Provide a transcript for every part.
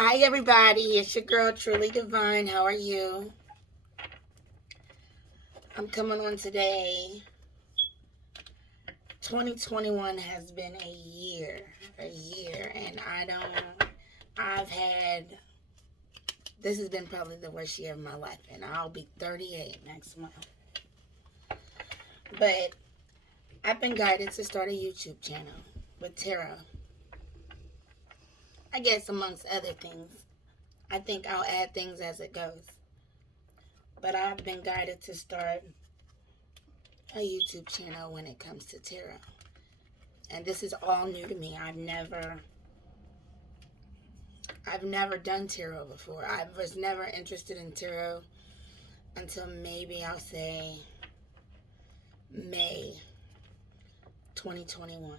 Hi, everybody. It's your girl, Truly Divine. How are you? I'm coming on today. 2021 has been a year, and I've had, this has been probably the worst year of my life, and I'll be 38 next month. But I've been guided to start a YouTube channel with tarot. I guess amongst other things. I think I'll add things as it goes. But I've been guided to start a YouTube channel when it comes to tarot. And this is all new to me. I've never done tarot before. I was never interested in tarot until maybe I'll say May 2021.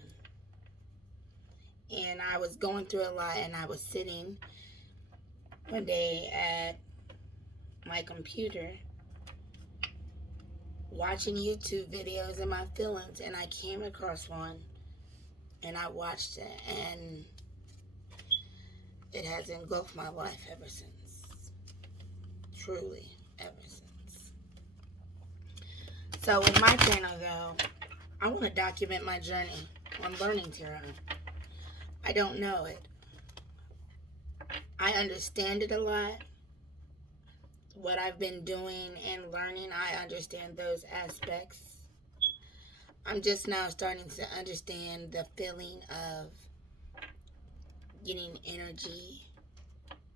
And I was going through a lot, and I was sitting one day at my computer watching YouTube videos in my feelings, and I came across one and I watched it, and it has engulfed my life ever since. Truly, ever since. So with my channel though, I want to document my journey on learning tarot. I don't know it. I understand it a lot. What I've been doing and learning, I understand those aspects. I'm just now starting to understand the feeling of getting energy,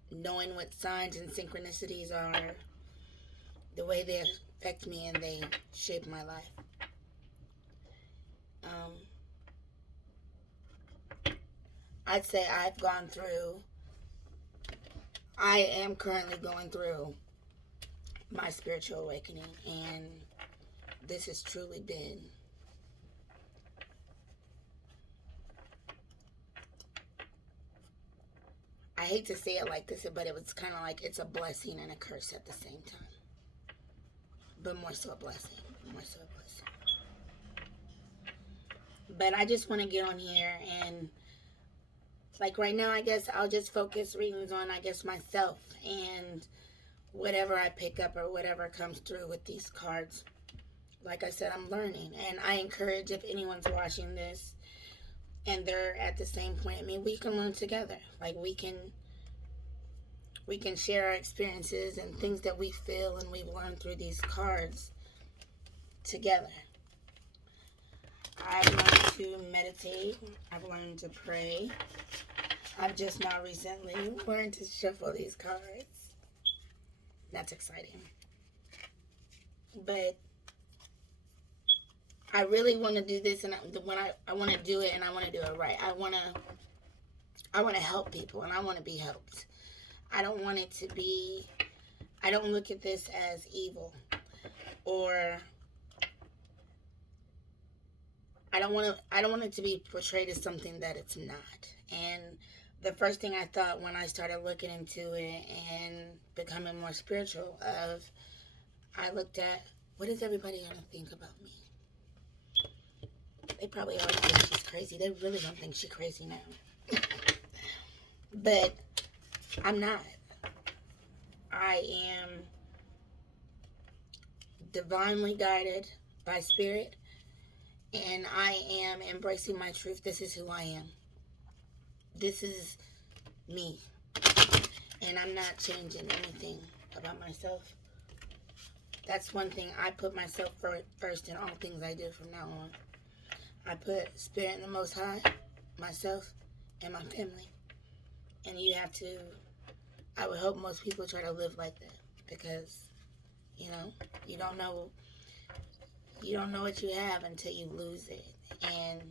knowing what signs and synchronicities are, the way they affect me and they shape my life. Um, I'd say I am currently going through my spiritual awakening, and this has truly been I hate to say it like this, but it was kind of like it's a blessing and a curse at the same time. But more so a blessing. More so a blessing. But I just want to get on here and, like right now, I guess I'll just focus readings on, I guess, myself and whatever I pick up or whatever comes through with these cards. Like I said, I'm learning. And I encourage, if anyone's watching this and they're at the same point, I mean, we can learn together. Like we can share our experiences and things that we feel and we've learned through these cards together. I've learned to meditate. I've learned to pray. I've just now recently learned to shuffle these cards. That's exciting. But I really want to do this, and when I want to do it, and I want to do it right. I want to help people, and I want to be helped. I don't want it to be. I don't look at this as evil, or I don't want it to be portrayed as something that it's not. And the first thing I thought when I started looking into it and becoming more spiritual, I looked at, what is everybody gonna think about me? They probably always think she's crazy. They really don't think she's crazy now. But I'm not. I am divinely guided by spirit, and I am embracing my truth. This is who I am. This is me. And I'm not changing anything about myself. That's one thing. I put myself first in all things I do from now on. I put spirit in the Most High, myself, and my family. And you have to, I would hope most people try to live like that, because, you know, you don't know what you have until you lose it. And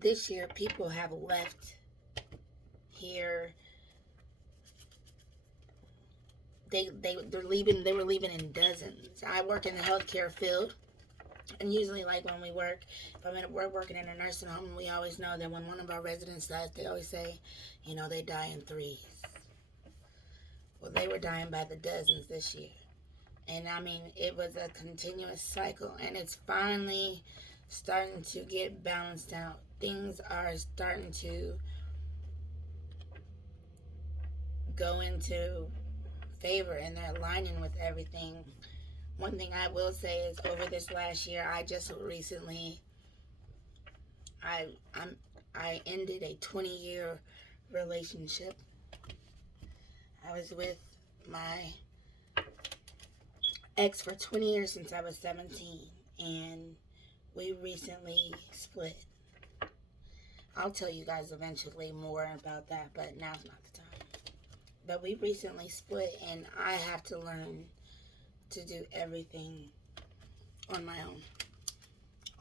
this year, people have left here. They're leaving. They were leaving in dozens. I work in the healthcare field, and usually, like when we work, if we're working in a nursing home, we always know that when one of our residents dies, they always say, you know, they die in threes. Well, they were dying by the dozens this year. And I mean, it was a continuous cycle, and it's finally starting to get balanced out. Things are starting to go into favor and they're aligning with everything. One thing I will say is over this last year, I just recently, I I'm I ended a 20-year relationship. I was with my ex for 20 years since I was 17, and we recently split. I'll tell you guys eventually more about that, but now's not the time. But we recently split, and I have to learn to do everything on my own.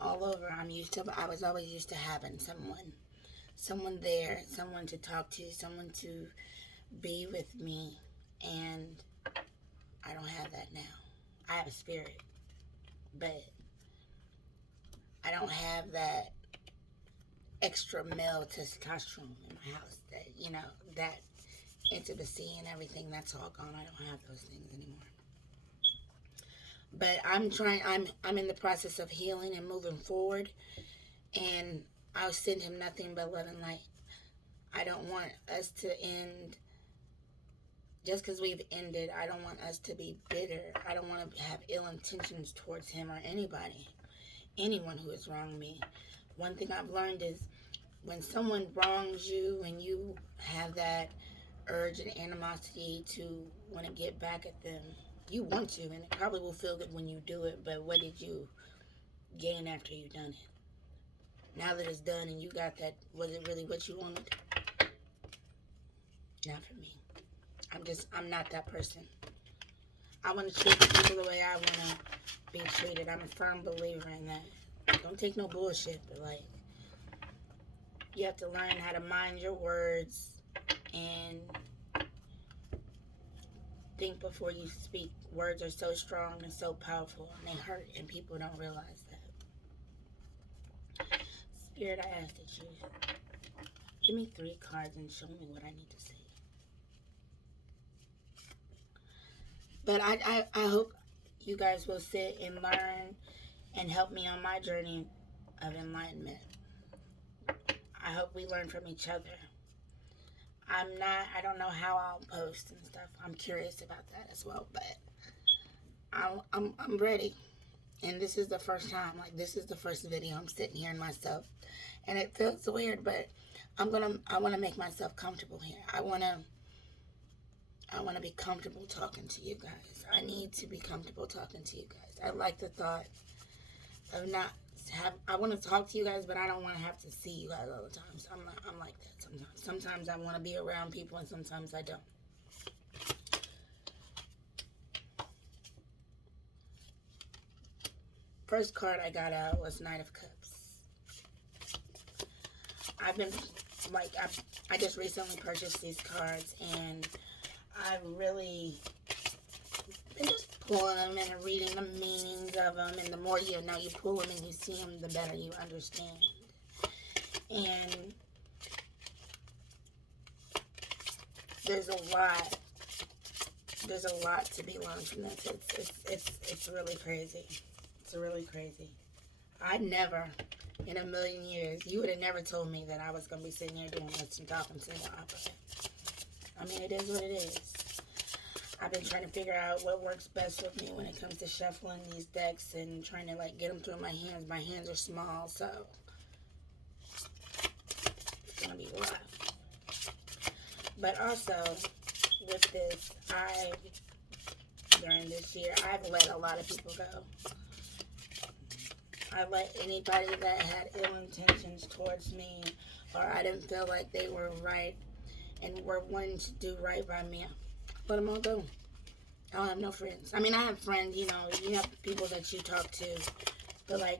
All over, I was always used to having someone there, someone to talk to, someone to be with me, and I don't have that now. I have a spirit, but I don't have that extra male testosterone in my house. That intimacy and everything, that's all gone. I don't have those things anymore. But I'm in the process of healing and moving forward, and I'll send him nothing but love and light. I don't want us to end just because we've ended. I don't want us to be bitter. I don't want to have ill intentions towards him or anyone who has wronged me. One thing I've learned is when someone wrongs you and you have that urge and animosity to want to get back at them, you want to, and it probably will feel good when you do it, but what did you gain after you've done it? Now that it's done and you got that, was it really what you wanted? Not for me. I'm not that person. I want to treat people the way I want to be treated. I'm a firm believer in that. Don't take no bullshit, but you have to learn how to mind your words and think before you speak. Words are so strong and so powerful, and they hurt, and people don't realize that. Spirit, I ask that you give me 3 cards and show me what I need to say. But I hope you guys will sit and learn and help me on my journey of enlightenment. I hope we learn from each other. I don't know how I'll post and stuff. I'm curious about that as well, but I'm ready. And this is the first time, this is the first video I'm sitting here in myself. And it feels weird, but I want to make myself comfortable here. I want to be comfortable talking to you guys. I need to be comfortable talking to you guys. I like the thought of I want to talk to you guys, but I don't want to have to see you guys all the time. So I'm like that sometimes. Sometimes I want to be around people, and sometimes I don't. First card I got out was Knight of Cups. I've been, I just recently purchased these cards, and I really been just pulling them and reading the meanings of them, and the more you pull them and you see them, the better you understand. And there's a lot to be learned from this. It's really crazy. It's really crazy. I never, in a million years, you would have never told me that I was going to be sitting here doing this and talking to the opera. I mean, it is what it is. I've been trying to figure out what works best with me when it comes to shuffling these decks and trying to get them through my hands. My hands are small, so it's going to be rough. But also, with this, during this year, I've let a lot of people go. I let anybody that had ill intentions towards me, or I didn't feel like they were right and were wanting to do right by me, let them all go. I don't have no friends. I mean, I have friends, you have people that you talk to, but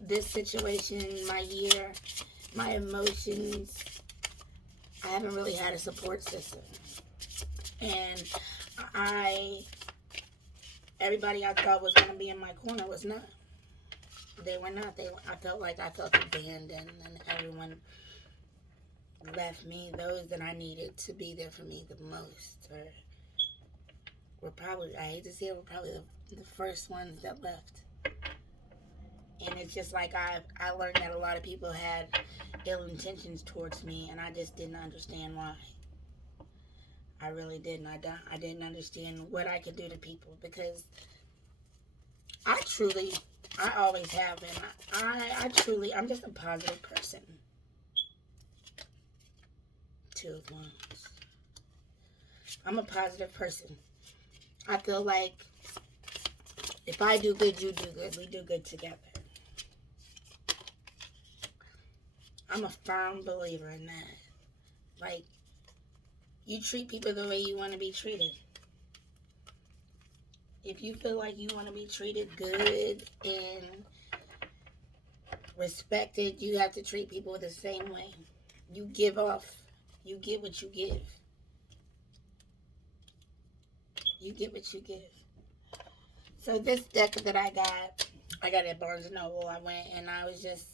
this situation, my year, my emotions, I haven't really had a support system. And everybody I thought was going to be in my corner was not. They were not. I felt abandoned, and everyone left me. Those that I needed to be there for me the most were probably, I hate to say it, were probably the first ones that left. And it's just like I learned that a lot of people had ill intentions towards me, and I just didn't understand why. I really didn't. I didn't understand what I could do to people, because I always have been. I'm just a positive person. Two of Wands. I'm a positive person. I feel like if I do good, you do good. We do good together. I'm a firm believer in that. Like, you treat people the way you want to be treated. If you feel like you want to be treated good and respected, you have to treat people the same way. You give off. You get what you give. You get what you give. So this deck that I got at Barnes & Noble. I went and I was just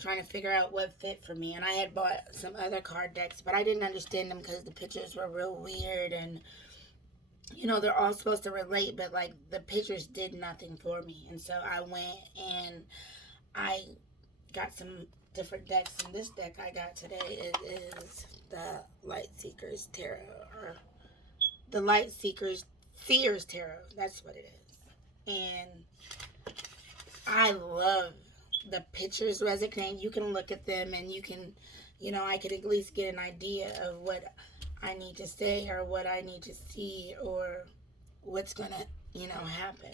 trying to figure out what fit for me. And I had bought some other card decks, but I didn't understand them because the pictures were real weird. And, you know, they're all supposed to relate, but, like, the pictures did nothing for me. And so I went and I got some different decks. And this deck I got today is the Light Seekers Tarot, or the Light Seekers Seers Tarot. That's what it is. And I love the pictures resonate. You can look at them and you can, you know, I could at least get an idea of what I need to say or what I need to see or what's gonna, you know, happen.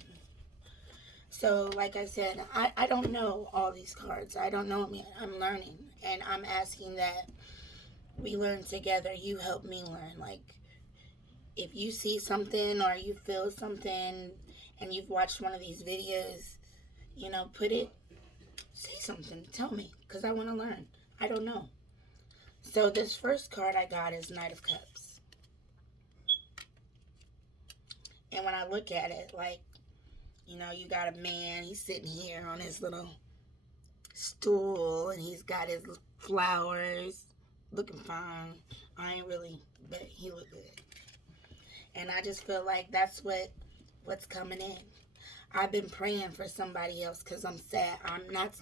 So, like I said, I don't know all these cards. I don't know them yet. I'm learning, and I'm asking that we learn together. You help me learn. Like, if you see something or you feel something and you've watched one of these videos, you know, say something, tell me, because I want to learn. I don't know. So this first card I got is Knight of Cups. And when I look at it, like, you know, you got a man, he's sitting here on his little stool, and he's got his flowers, looking fine. I ain't really, but he look good. And I just feel like that's what's coming in. I've been praying for somebody else because I'm sad. I'm not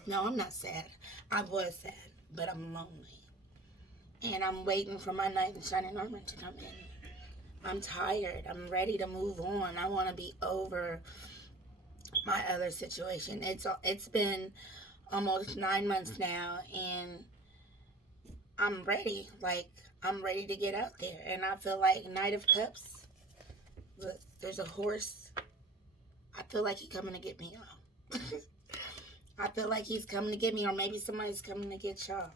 sad. I was sad, but I'm lonely. And I'm waiting for my knight in shining armor to come in. I'm tired. I'm ready to move on. I want to be over my other situation. It's been almost 9 months now, and I'm ready. Like, I'm ready to get out there. And I feel like Knight of Cups, look, there's a horse. I feel like he's coming to get me, y'all. I feel like he's coming to get me, or maybe somebody's coming to get y'all.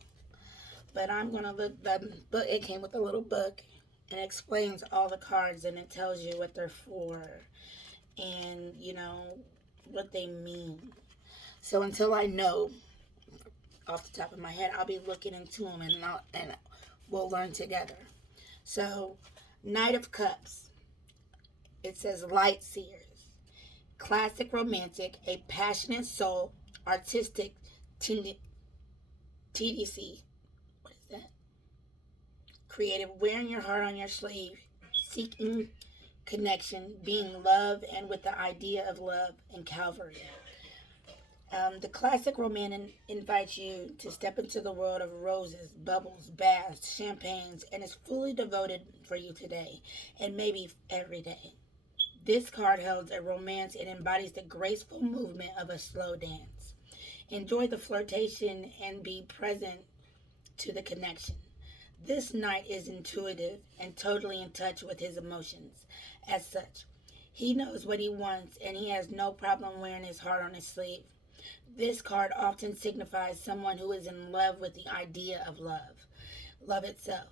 But I'm going to look, the book, it came with a little book, and it explains all the cards, and it tells you what they're for, and, you know, what they mean. So until I know, off the top of my head, I'll be looking into them, and we'll learn together. So, Knight of Cups. It says Light Seers. Classic romantic, a passionate soul, artistic, TDC. What is that? Creative, wearing your heart on your sleeve, seeking connection, being love, and with the idea of love and Calvary. The classic romantic invites you to step into the world of roses, bubbles, baths, champagnes, and is fully devoted for you today and maybe every day. This card holds a romance and embodies the graceful movement of a slow dance. Enjoy the flirtation and be present to the connection. This knight is intuitive and totally in touch with his emotions. As such, he knows what he wants and he has no problem wearing his heart on his sleeve. This card often signifies someone who is in love with the idea of love itself.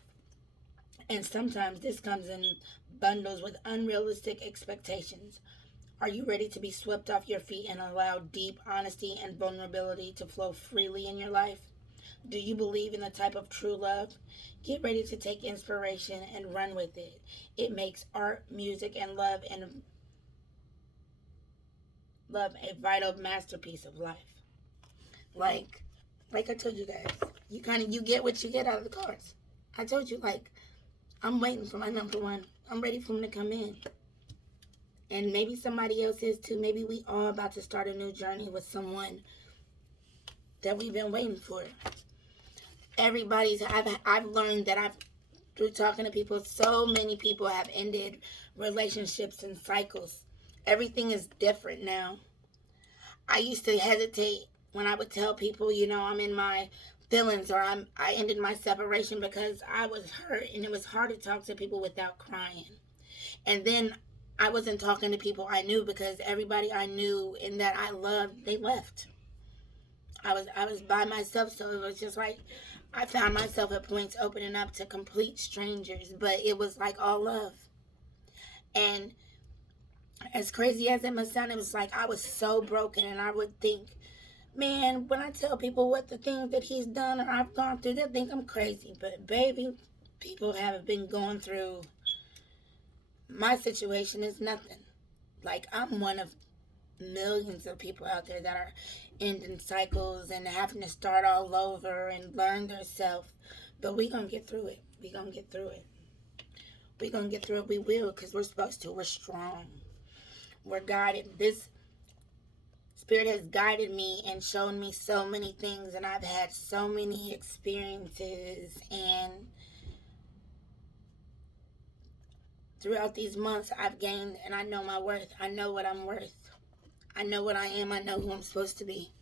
And sometimes this comes in bundles with unrealistic expectations. Are you ready to be swept off your feet and allow deep honesty and vulnerability to flow freely in your life? Do you believe in the type of true love? Get ready to take inspiration and run with it. It makes art, music, and love a vital masterpiece of life. Like I told you guys, you get what you get out of the cards. I told you, like, I'm waiting for my number one. I'm ready for him to come in. And maybe somebody else is too. Maybe we all about to start a new journey with someone that we've been waiting for. I've learned that through talking to people, so many people have ended relationships and cycles. Everything is different now. I used to hesitate when I would tell people, I'm in my feelings, or I ended my separation because I was hurt, and it was hard to talk to people without crying. And then I wasn't talking to people I knew because everybody I knew and that I loved, they left. I was by myself, so it was just like I found myself at points opening up to complete strangers, but it was like all love. And as crazy as it must sound, it was like I was so broken, and I would think, man, when I tell people what the things that he's done or I've gone through, they'll think I'm crazy. But baby, people haven't been going through my situation is nothing. Like, I'm one of millions of people out there that are ending cycles and having to start all over and learn their self. But we gonna get through it. We gonna get through it. We gonna get through it. We will, because we're supposed to. We're strong. We're guided. This Spirit has guided me and shown me so many things, and I've had so many experiences, and throughout these months I've gained, and I know my worth. I know what I'm worth. I know what I am. I know who I'm supposed to be.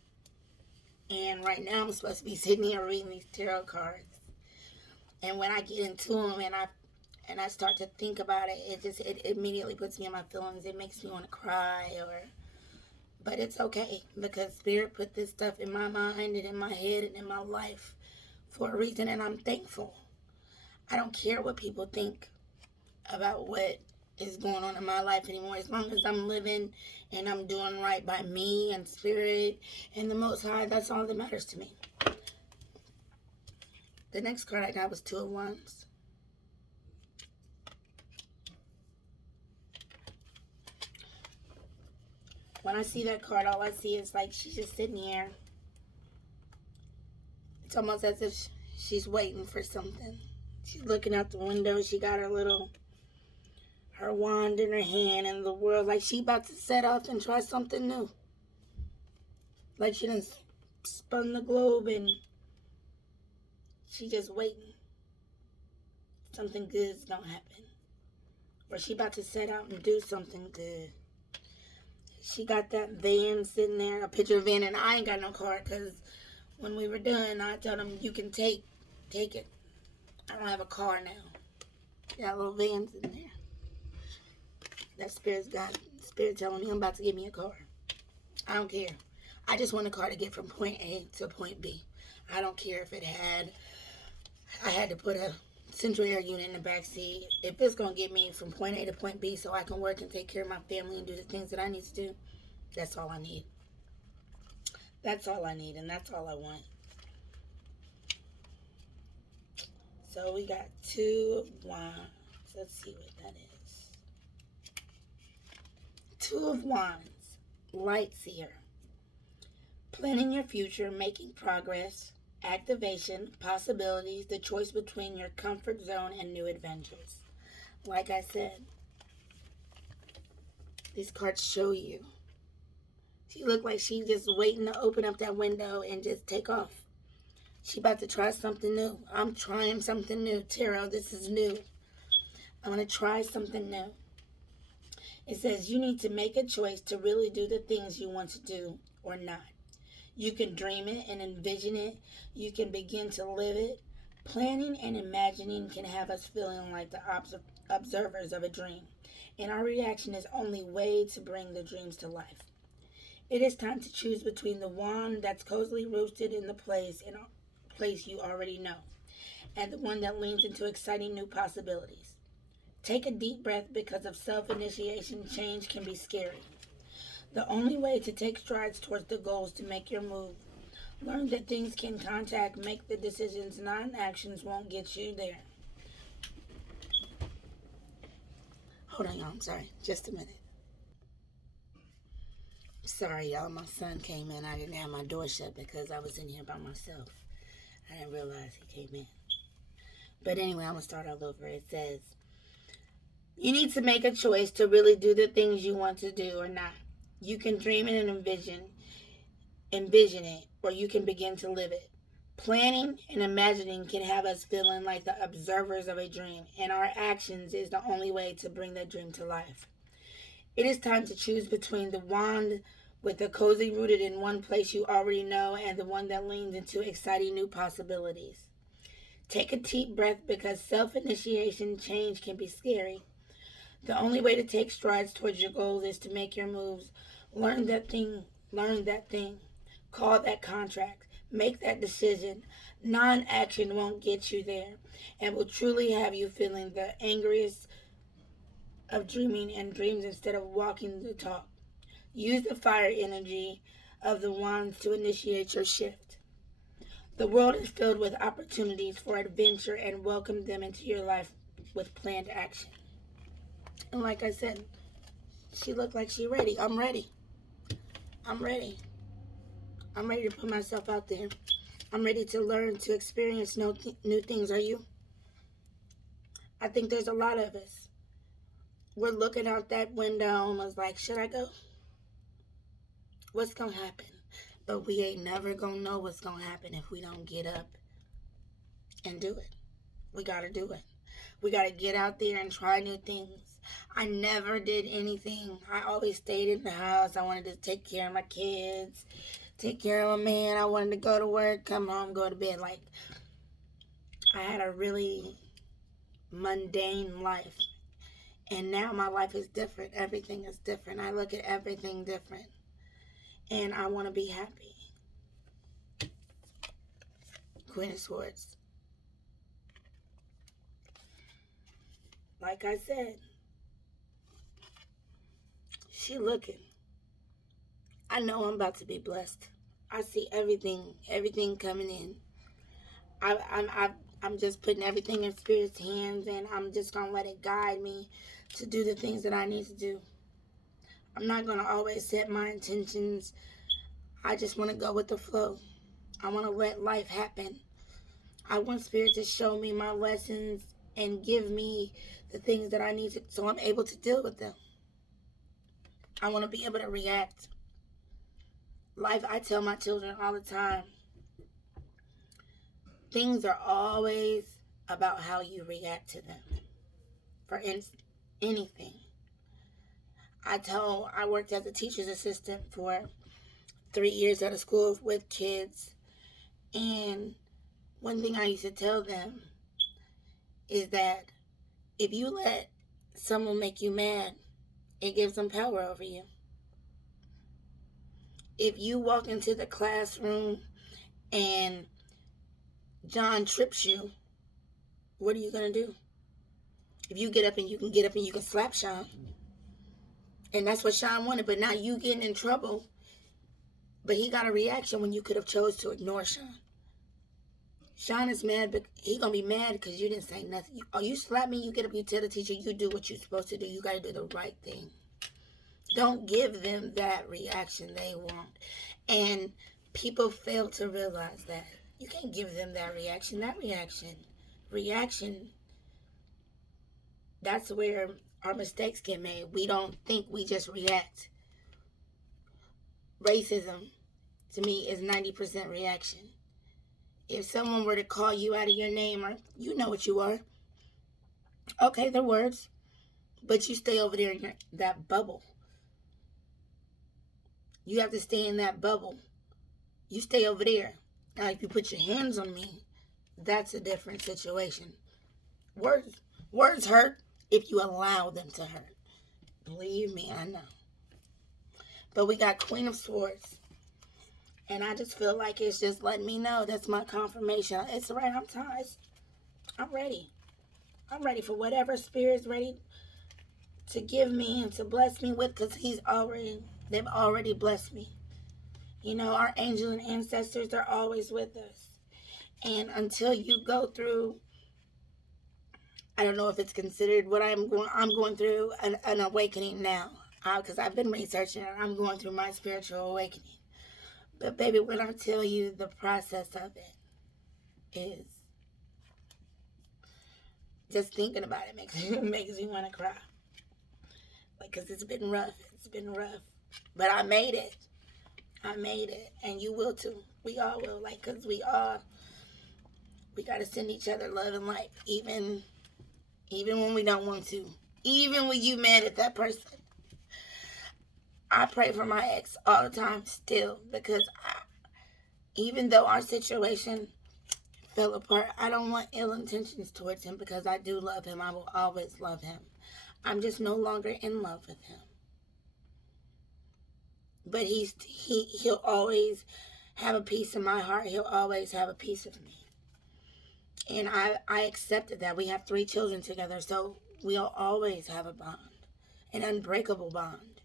And right now I'm supposed to be sitting here reading these tarot cards. And when I get into them and I start to think about it, it immediately puts me in my feelings. It makes me want to cry, but it's okay, because Spirit put this stuff in my mind and in my head and in my life for a reason, and I'm thankful. I don't care what people think about what is going on in my life anymore. As long as I'm living and I'm doing right by me and Spirit and the Most High, that's all that matters to me. The next card I got was Two of Wands. When I see that card, all I see is like she's just sitting here. It's almost as if she's waiting for something. She's looking out the window. She got her wand in her hand, and the world, like she about to set off and try something new. Like she done spun the globe and she just waiting. Something good's gonna happen. Or she about to set out and do something good. She got that van sitting there, a picture of van, and I ain't got no card, because when we were done, I told them, you can take it. I don't have a car now. That little van's in there. That Spirit telling me I'm about to give me a car. I don't care. I just want a car to get from point A to point B. I don't care if I had to put a central air unit in the back seat. If it's going to get me from point A to point B so I can work and take care of my family and do the things that I need to do, that's all I need. That's all I need, and that's all I want. So we got Two of Wands. Let's see what that is. Two of Wands, Light Seer. Planning your future, making progress, activation, possibilities, the choice between your comfort zone and new adventures. Like I said, these cards show you. She looked like she's just waiting to open up that window and just take off. She about to try something new. I'm trying something new. Tarot, this is new. I'm going to try something new. It says you need to make a choice to really do the things you want to do or not. You can dream it and envision it. You can begin to live it. Planning and imagining can have us feeling like the observers of a dream. And our reaction is only way to bring the dreams to life. It is time to choose between the wand that's cozily roosted in the place you already know, and the one that leans into exciting new possibilities. Take a deep breath, because of self-initiation, change can be scary. The only way to take strides towards the goal is to make your move. Learn that things can make the decisions, non-actions won't get you there. Hold on, y'all. I'm sorry. Just a minute. Sorry, y'all. My son came in. I didn't have my door shut because I was in here by myself. I didn't realize he came in. But anyway, I'm going to start all over. It says, you need to make a choice to really do the things you want to do or not. You can dream and envision, envision it, or you can begin to live it. Planning and imagining can have us feeling like the observers of a dream, and our actions is the only way to bring that dream to life. It is time to choose between the wand with the cozy rooted in one place you already know and the one that leans into exciting new possibilities. Take a deep breath because self-initiation change can be scary. The only way to take strides towards your goals is to make your moves. Learn that thing. Call that contract. Make that decision. Non-action won't get you there and will truly have you feeling the angriest of dreaming and dreams instead of walking the talk. Use the fire energy of the wands to initiate your shift. The world is filled with opportunities for adventure and welcome them into your life with planned action. And like I said, she looked like she ready. I'm ready. I'm ready. I'm ready to put myself out there. I'm ready to learn, to experience new things. Are you? I think there's a lot of us. We're looking out that window and was like, should I go? What's going to happen? But we ain't never going to know what's going to happen if we don't get up and do it. We got to do it. We got to get out there and try new things. I never did anything. I always stayed in the house. I wanted to take care of my kids, take care of my man. I wanted to go to work, come home, go to bed. Like, I had a really mundane life. And now my life is different. Everything is different. I look at everything different. And I want to be happy. Queen of Swords. Like I said, she looking. I know I'm about to be blessed. I see everything coming in. I'm just putting everything in Spirit's hands, and I'm just gonna let it guide me to do the things that I need to do. I'm not gonna always set my intentions. I just want to go with the flow. I want to let life happen. I want Spirit to show me my lessons and give me the things that I need to, so I'm able to deal with them. I want to be able to react. Life, I tell my children all the time, things are always about how you react to them. For anything. I worked as a teacher's assistant for 3 years at a school with kids. And one thing I used to tell them is that if you let someone make you mad, it gives them power over you. If you walk into the classroom and John trips you, what are you going to do? If you get up and you can slap Sean. And that's what Sean wanted, but now you getting in trouble. But he got a reaction when you could have chose to ignore Sean. Sean is mad, but he gonna be mad because you didn't say nothing. You slap me, you get up, you tell the teacher, you do what you're supposed to do. You gotta do the right thing. Don't give them that reaction they want. And people fail to realize that. You can't give them that reaction. Reaction, that's where our mistakes get made. We don't think, we just react. Racism, to me, is 90% reaction. If someone were to call you out of your name, or you know what you are, okay, they're words, but you stay over there in that bubble. You have to stay in that bubble. You stay over there. Now, if you put your hands on me, that's a different situation. Words hurt if you allow them to hurt. Believe me, I know. But we got Queen of Swords. And I just feel like it's just letting me know that's my confirmation. It's right. I'm ready. I'm ready for whatever Spirit's ready to give me and to bless me with, because they've already blessed me. You know, our angels and ancestors are always with us. And until you go through, I don't know if it's considered what I'm going through an awakening now, because I've been researching and I'm going through my spiritual awakening. But baby, when I tell you the process of it is, just thinking about it makes me want to cry. Because it's been rough. But I made it. I made it, and you will too. We all will, like, cause we gotta send each other love and light, even when we don't want to, even when you mad at that person. I pray for my ex all the time still, because even though our situation fell apart, I don't want ill intentions towards him, because I do love him. I will always love him. I'm just no longer in love with him. But he'll always have a piece of my heart. He'll always have a piece of me. And I accepted that. We have 3 children together, so we'll always have a bond, an unbreakable bond.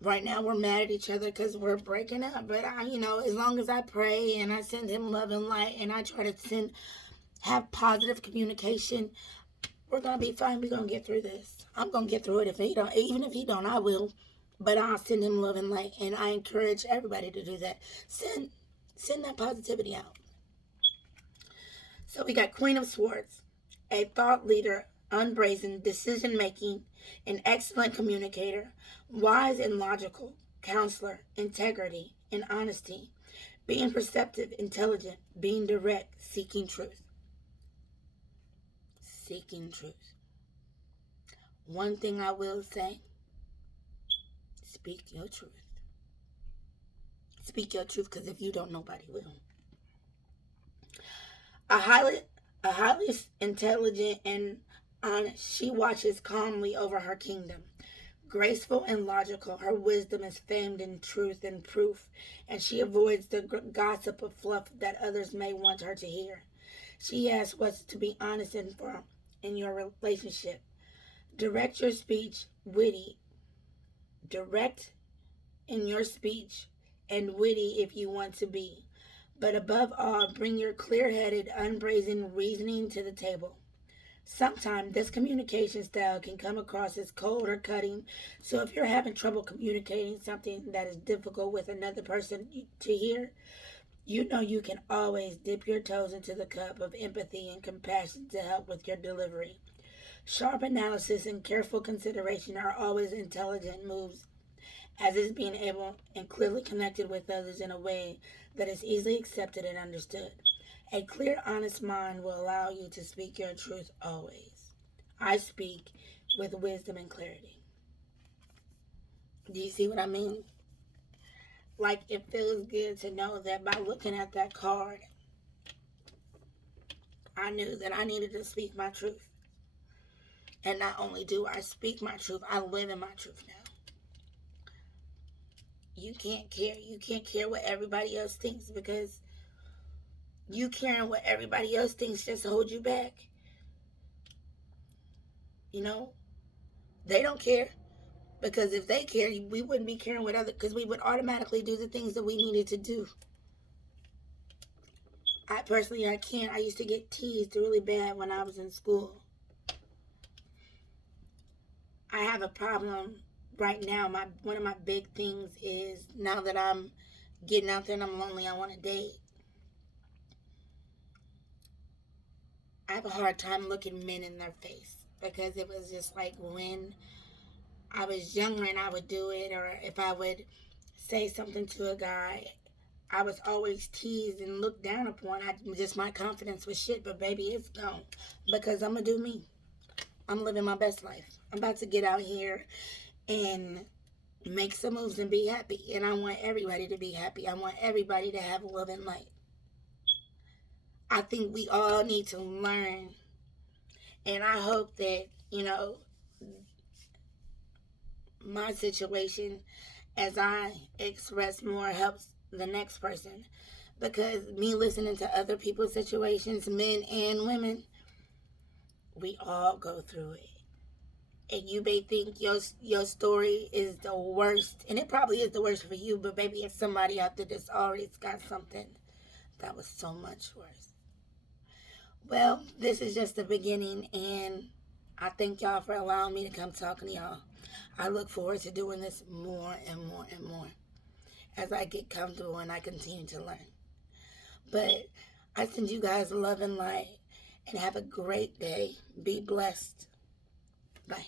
Right now we're mad at each other because we're breaking up. But as long as I pray and I send him love and light, and I try to have positive communication, we're gonna be fine. We're gonna get through this. I'm gonna get through it. If he don't, even if he don't, I will. But I'll send him love and light, and I encourage everybody to do that. Send that positivity out. So we got Queen of Swords, a thought leader, unbrazen, decision-making, an excellent communicator, wise and logical, counselor, integrity and honesty, being perceptive, intelligent, being direct, seeking truth. Seeking truth. One thing I will say, speak your truth. Speak your truth, because if you don't, nobody will. A highly intelligent and honest, she watches calmly over her kingdom. Graceful and logical, her wisdom is famed in truth and proof, and she avoids the gossip of fluff that others may want her to hear. She asks what's to be honest and firm in your relationship. Direct your speech, witty. Direct in your speech and witty if you want to be. But above all, bring your clear-headed, unbrazen reasoning to the table. Sometimes this communication style can come across as cold or cutting, so if you're having trouble communicating something that is difficult with another person to hear, you know you can always dip your toes into the cup of empathy and compassion to help with your delivery. Sharp analysis and careful consideration are always intelligent moves, as is being able and clearly connected with others in a way that is easily accepted and understood. A clear, honest mind will allow you to speak your truth always. I speak with wisdom and clarity. Do you see what I mean? Like, it feels good to know that by looking at that card, I knew that I needed to speak my truth. And not only do I speak my truth, I live in my truth now. You can't care. You can't care what everybody else thinks, because you caring what everybody else thinks just holds you back. They don't care, because if they care, we wouldn't be caring what because we would automatically do the things that we needed to do. I can't. I used to get teased really bad when I was in school. I have a problem right now. One of my big things is, now that I'm getting out there and I'm lonely, I want to date. I have a hard time looking men in their face, because it was just like when I was younger and I would do it, or if I would say something to a guy, I was always teased and looked down upon. My confidence was shit, but baby, it's gone, because I'm going to do me. I'm living my best life. I'm about to get out here and make some moves and be happy. And I want everybody to be happy. I want everybody to have love and light. I think we all need to learn. And I hope that, my situation, as I express more, helps the next person. Because me listening to other people's situations, men and women, we all go through it. And you may think your story is the worst, and it probably is the worst for you, but maybe it's somebody out there that's already got something that was so much worse. Well, this is just the beginning, and I thank y'all for allowing me to come talking to y'all. I look forward to doing this more and more and more as I get comfortable and I continue to learn. But I send you guys love and light, and have a great day. Be blessed. Bye.